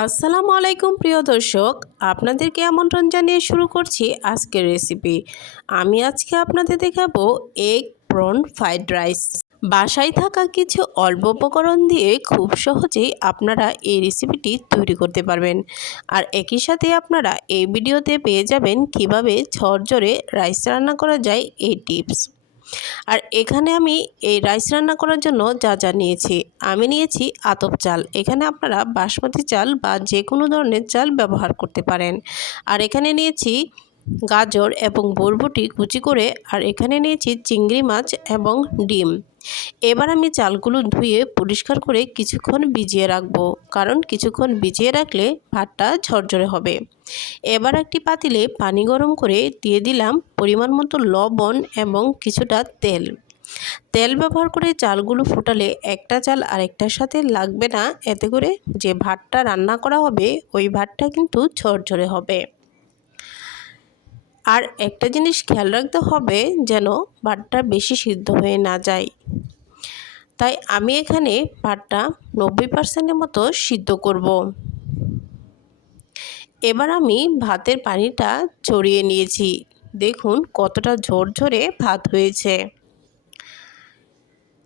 আসসালামু আলাইকুম প্রিয় দর্শক, আপনাদেরকে আমন্ত্রণ জানিয়ে শুরু করছি আজকের রেসিপি। আমি আজকে আপনাদের দেখাবো এগ প্রন ফ্রাইড রাইস। বাসায় থাকা কিছু অল্প উপকরণ দিয়ে খুব সহজেই আপনারা এই রেসিপিটি তৈরি করতে পারবেন। আর একই সাথে আপনারা এই ভিডিওতে পেয়ে যাবেন কিভাবে ঝরঝরে রাইস রান্না করা যায় এই টিপস। আর এখানে আমি এই রাইস রান্না করার জন্য যা যা নিয়েছি, আমি নিয়েছি আতপ চাল। এখানে আপনারা বাসমতি চাল বা যে কোনো ধরনের চাল ব্যবহার করতে পারেন। আর এখানে নিয়েছি গাজর এবং বরবটি কুচি করে, আর এখানে নিয়েছি চিংড়ি মাছ এবং ডিম। এবার আমি চালগুলো ধুয়ে পরিষ্কার করে কিছুক্ষণ ভিজিয়ে রাখবো, কারণ কিছুক্ষণ ভিজিয়ে রাখলে ভাতটা ঝরঝরে হবে। এবার একটি পাতিলে পানি গরম করে দিয়ে দিলাম পরিমাণ মতো লবণ এবং কিছুটা তেল। তেল ব্যবহার করে চালগুলো ফোটালে একটা চাল আরেকটার সাথে লাগবে না, এতে করে যে ভাতটা রান্না করা হবে ওই ভাতটা কিন্তু ঝরঝরে হবে। আর একটা জিনিস খেয়াল রাখতে হবে যেন ভাতটা বেশি সিদ্ধ হয়ে না যায়। তাই আমি এখানে ভাতটা 90% মতো সিদ্ধ করব। এবার আমি ভাতের পানিটা ঝরিয়ে নিয়েছি। দেখুন কতটা ঝরঝরে ভাত হয়েছে।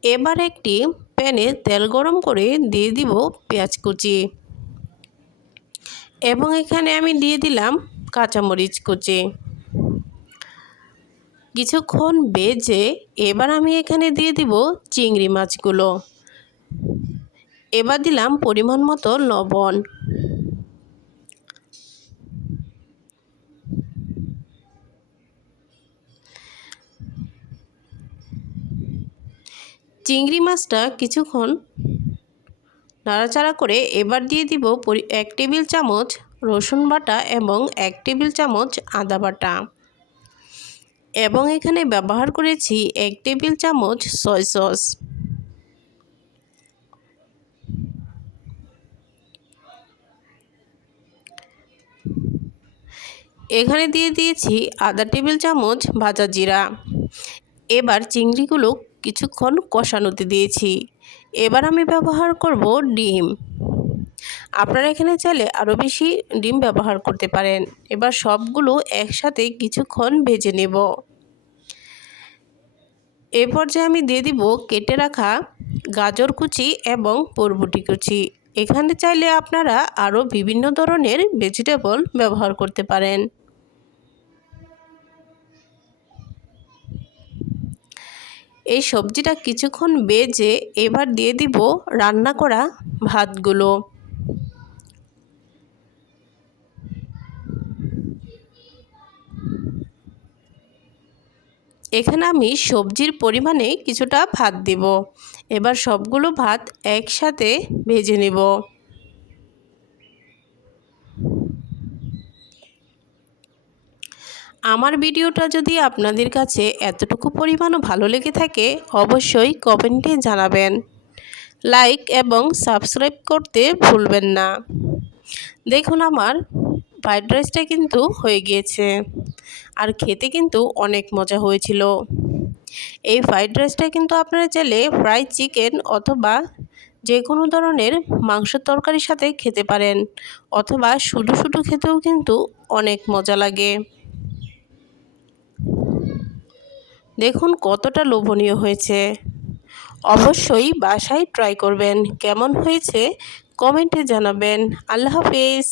এবার একটি প্যানে তেল গরম করে দিয়ে দিব পেঁয়াজ কুচি, এবং এখানে আমি দিয়ে দিলাম কাঁচামরিচ কুচি। কিছুক্ষণ ভেজে এবার আমি এখানে দিয়ে দিব চিংড়ি মাছগুলো। এবার দিলাম পরিমাণ মতো লবণ। চিংড়ি মাছটা কিছুক্ষণ নাড়াচাড়া করে এবার দিয়ে দিব 1 টেবিল চামচ রসুন বাটা এবং 1 টেবিল চামচ আদা বাটা, এবং এখানে ব্যবহার করেছি 1 টেবিল চামচ সয়া সস। এখানে দিয়ে দিয়েছি আধা টেবিল চামচ ভাজা জিরা। এবার চিংড়িগুলো কিছুক্ষণ কষানোতে দিয়েছি। এবার আমি ব্যবহার করব ডিম। আপনারা এখানে চাইলে আরও বেশি ডিম ব্যবহার করতে পারেন। এবার সবগুলো একসাথে কিছুক্ষণ ভেজে নেব। এই পর্যায়ে আমি দিয়ে দিব কেটে রাখা গাজর কুচি এবং বরবটি কুচি। এখানে চাইলে আপনারা আরও বিভিন্ন ধরনের ভেজিটেবল ব্যবহার করতে পারেন। এই সবজিটা কিছুক্ষণ ভেজে এবার দিয়ে দিব রান্না করা ভাতগুলো। এখানে আমি সবজির পরিমাণে কিছুটা ভাত দেব। এবার সবগুলো ভাত একসাথে ভেজে নেব। আমার ভিডিওটা যদি আপনাদের কাছে এতটুকু পরিমাণও ভালো লেগে থাকে, অবশ্যই কমেন্টে জানাবেন। লাইক এবং সাবস্ক্রাইব করতে ভুলবেন না। দেখুন আমার ফ্রাইড রাইসটা কিন্তু হয়ে গিয়েছে, আর খেতে কিন্তু অনেক মজা হয়েছিল। এই ফ্রাইড রাইসটা কিন্তু আপনারা চাইলে ফ্রাই চিকেন অথবা যে কোনো ধরনের মাংসের তরকারির সাথে খেতে পারেন, অথবা শুধু শুধু খেতেও কিন্তু অনেক মজা লাগে। দেখুন কতটা লোভনীয় হয়েছে। অবশ্যই বাসায় ট্রাই করবেন। কেমন হয়েছে কমেন্টে জানাবেন। আল্লাহ হাফেজ।